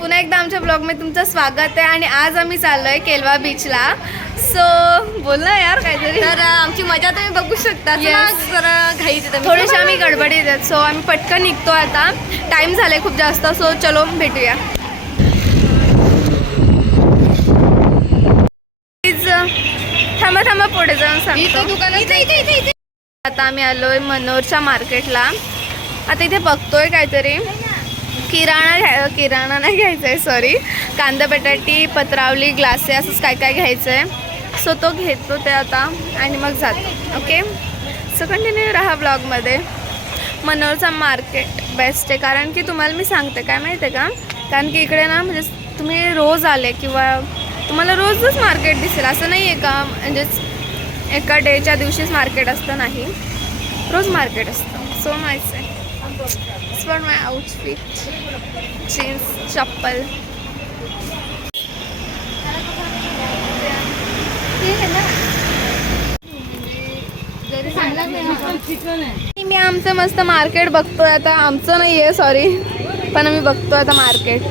पुन्हा एकदा आमच्या ब्लॉगमध्ये तुमचं स्वागत आहे आणि आज आम्ही चाललोय केलवा बीचला. सो बोल ना यार काहीतरी. तर आमची मजा तुम्ही बघू शकता. जरा घाईत थोडेसे आम्ही गडबडीत आहेत. सो आम्ही पटकन निघतो आता. टाइम झालाय खूप जास्त. सो चलो भेटूया. थांबा थांबा पुढे जाऊन सांगतो. आता आम्ही आलोय मनोरच्या मार्केटला. आता इथे बघतोय काहीतरी किराणा नाही घ्यायचा आहे, सॉरी, कांदा बटाटी, पत्रावली, ग्लासे असंच काय काय घ्यायचं आहे. सो तो घेतो ते आता आणि मग जातो. ओके, सो कंटिन्यू राहा ब्लॉगमध्ये. मनोरचा मार्केट बेस्ट आहे कारण की तुम्हाला मी सांगते काय माहिती आहे का, कारण की इकडे ना म्हणजे तुम्ही रोज आले किंवा तुम्हाला रोजच मार्केट दिसेल असं नाही आहे का, म्हणजेच एका डेच्या दिवशीच मार्केट असतं नाही, रोज मार्केट असतं. सो नाईस आहे. फॉर माय आउटफिट, जीन्स, चप्पल. मी आमचं मस्त मार्केट बघतोय आता. आमचं नाही आहे सॉरी, पण आम्ही बघतोय आता मार्केट.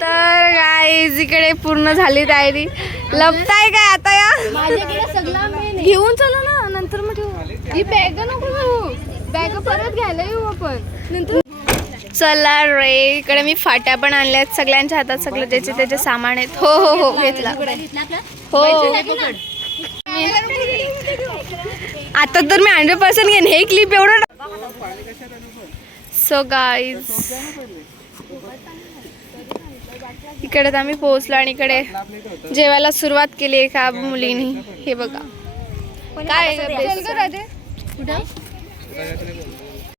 तर गाईज इकडे पूर्ण झाली तयारी. लपताय काय आता? या घेऊन चला ना, नंतर मग ठेवू. ही बॅग नको घेऊ, बॅग परत घ्यायला येऊ आपण नंतर. चला रे, इकडे मी फाट्या पण आणल्यात. सगळ्यांच्या हातात सगळं ज्याचे त्याचे सामान आहेत. हो हो हो घेतला. हो आता तर मी 100% घेईन हे क्लिप एवढं. सो गाईज इकडे तर आम्ही पोहोचलो आणि इकडे जेवायला सुरुवात केली एका मुलीने. हे बघा काय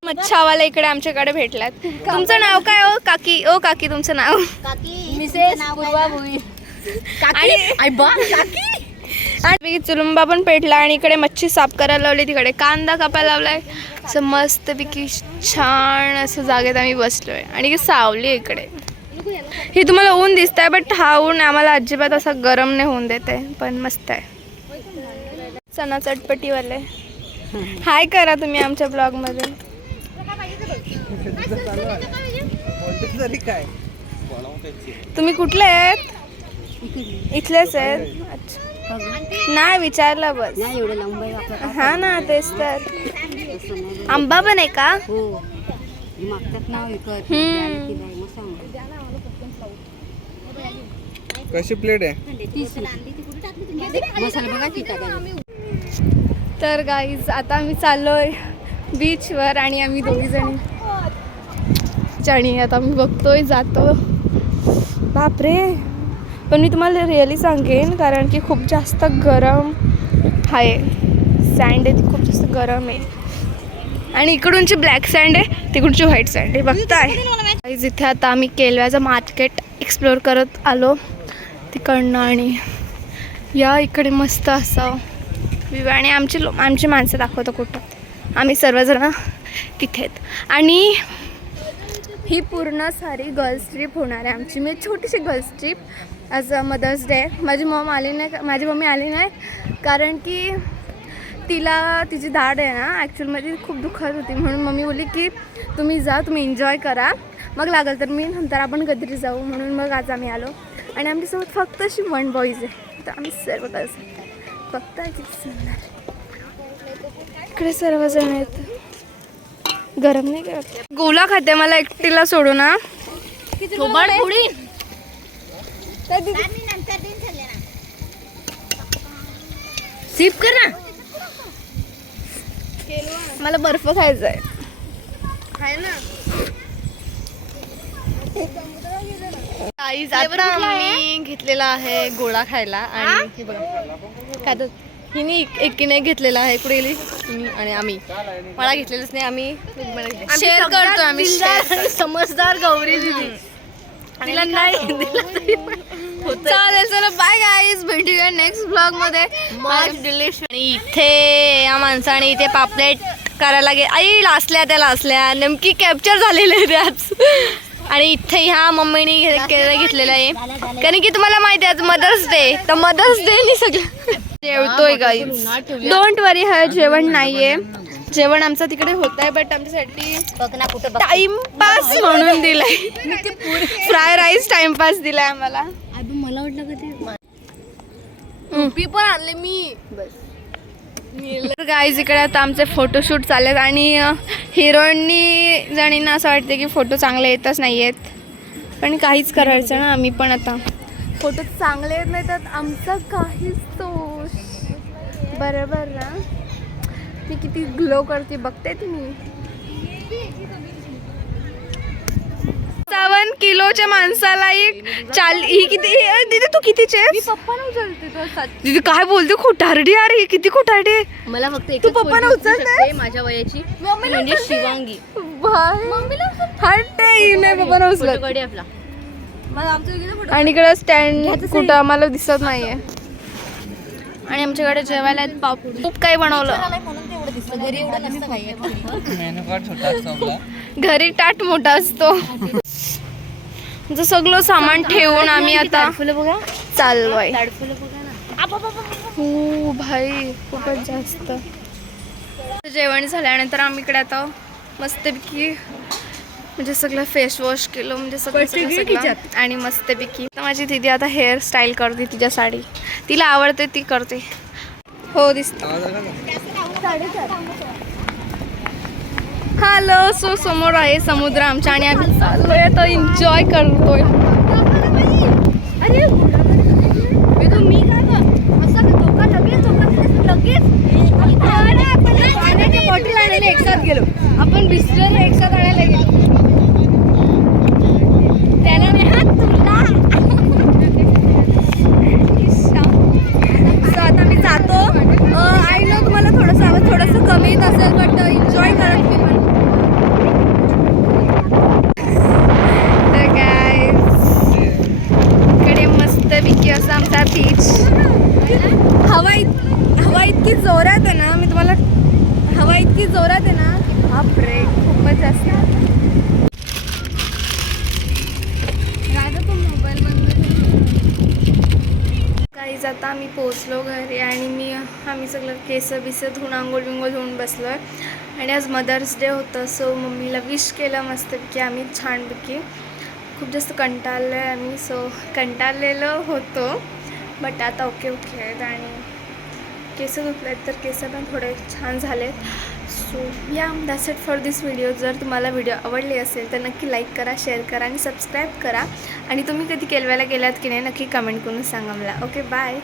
मच्छावाला इकडे आमच्याकडे भेटलात. तुमचं नाव काय हो काकी? ओ काकी तुमचं नाव? आणि चुलुंबा पण पेटला आणि इकडे मच्छी साफ करायला लावली. तिकडे कांदा कापायला लावलाय. असं मस्तपैकी छान असं जागेत आम्ही बसलोय आणि सावली इकडे. हे तुम्हाला ऊन दिसत आहे, बट हा ऊन आम्हाला अजिबात असा गरम नाही होऊन देत आहे, पण मस्त आहे. चना चटपटीवाले हाय करा तुम्ही आमच्या ब्लॉगमध्ये. तुम्ही कुठले आहेत? इथलेच आहेत? अच्छा, नाही विचारलं बस. हा ना, तेच तर. आंबा पण आहे का? कशी प्लेट आहे? तर गाईज आता आम्ही चाललोय बीचवर आणि आम्ही दोघी जणी आता मी बघतोय जातो. बापरे, पण मी तुम्हाला रिअली सांगेन कारण की खूप जास्त गरम आहे. सँड आहे ती खूप जास्त गरम आहे आणि इकडूनची ब्लॅक सँड आहे, तिकडूनची व्हाईट सँड आहे. बघताय जिथे आता आम्ही केलव्याचं मार्केट एक्सप्लोअर करत आलो तिकडनं आणि या इकडे मस्त असं व्ह्यू आणि आमची माणसं दाखवतो कुठं. आम्ही सर्वजण तिथे आहेत आणि ही पूर्ण सारी गर्ल्स ट्रिप होणार आहे आमची. मी छोटीशी girls trip as a mother's day. माझी मम्मी आली नाही कारण की तिची दाढ आहे ना ॲक्च्युअलमध्ये खूप दुखत होती, म्हणून मम्मी बोलली की तुम्ही जा, तुम्ही एन्जॉय करा, मग लागल तर मी नंतर आपण कधीतरी जाऊ. म्हणून मग आज आम्ही आलो. आणि आमच्यासोबत फक्त अशी 1 बॉईज आहे. तर आम्ही सर्व गर्ल्स फक्त किती सुंदर. इकडे सर्वजण आहेत. गरम नाही करत. गोला खाते मला एकटीला सोडू ना. सिप कर ना. मला बर्फ खायचा आहे. गाईज आता आम्ही घेतलेला आहे गोळा खायला आणि हे बघा काय तर हिने एकीने घेतलेला आहे. कुठे गेली मी आणि आम्ही. मला घेतलेलंच नाही. आम्ही शेअर करतो. आम्ही शेअर. समजदार गौरी दिदी तिला नाही दिला तरी पण चालेल चला बाय गाईज. भेटूया नेक्स्ट ब्लॉग मध्ये. आणि इथे या माणसाने इथे पापलेट करायला आई लासल्या नेमकी कॅप्चर झालेले आहे त्याच. आणि इथे ह्या मम्मीने घेतलेलं आहे कारण की तुम्हाला माहिती आहे आज मदर्स डे. तर मदर्स डे सगळं जेवतोय गाईज. डोंट वरी हा जेवण नाहीये. जेवण आमचं तिकडे होत आहे बट आमच्यासाठी टाइमपास म्हणून दिलाय. फ्राय राईस टाइमपास दिलाय आम्हाला. मला वाटलं का ते पण आणले मी. तर गाईज इकडे आता आमचे फोटोशूट चाललेत आणि हिरोईननी जणींना असं वाटते की फोटो चांगले येतच नाही आहेत. पण काहीच करायचं ना. आम्ही पण आता फोटो चांगले येत नाही तर आमचा काहीच दोष. बरोबर ना. ती किती ग्लो करते बघते तुम्ही. 57 किलोच्या माणसाला ही किती दीदी तू कितीचे आहेस? पप्पा उचलते तो दीदी काय बोलते. खोटारडी यार ही किती खोटारडी. मला फक्त तू पप्पाला उचलते माझ्या वयाची म्हणजे शिवांगी. नाही पप्पाला उचलत. आपला आणि इकडे स्टँड कुठं आम्हाला दिसत नाहीये. आणि आमच्याकडे जेवायला खूप काही बनवलं. घरी ताट मोठा असतो. सगळं सामान ठेवून आम्ही आता चाललोय. हो भाई खूपच जास्त. जेवण झाल्यानंतर आम्ही इकडे आता मस्तपैकी म्हणजे सगळं फेस वॉश केलं म्हणजे सगळं आणि मस्तपैकी माझी दीदी आता हेअर स्टाईल करते. तिच्या साडी तिला आवडते ती करते. हो दिसत. हॅलो. सो समोर आहे समुद्र आमच्या आणि आम्ही चाललोय आता एन्जॉय करतोय. मी काय लगेच बॉटल आणायला एकसाथ गेलो. आपण बिस्लरी एकसाथ आणायला गेलो. त्याला नाही हात तुला. सो आता मी जातो. आय नो तुम्हाला थोडंसं आवाज थोडंसं कमी येत असेल बट एन्जॉय करा तुम्ही पण. तर गाईज इकडे मस्तपैकी असं आमचा बीच. हवा इतकी जोरात आहे ना. मी तुम्हाला हवा इतकी जोरात आहे ना. बापरे खूपच जास्त. काहीच आता आम्ही पोचलो घरी आणि आम्ही सगळं केस बिस धुवून आंघोळ बिंघोळ धुवून बसलो आहे. आणि आज मदर्स डे होतं सो मम्मीला विश केलं मस्तपैकी आम्ही छानपैकी. खूप जास्त कंटाळलो आहे आम्ही. सो कंटाळलेलं होतो बट आता ओके आहेत आणि केस धुतले आहेत तर केस पण थोडे छान झालेत. सो या that's it for this video. जर तुम्हाला व्हिडिओ आवडली असेल तर नक्की लाईक करा, शेअर करा आणि सबस्क्राईब करा. आणि तुम्ही कधी केलव्याला गेलात की नाही नक्की कमेंट करून सांगा मला. Okay bye.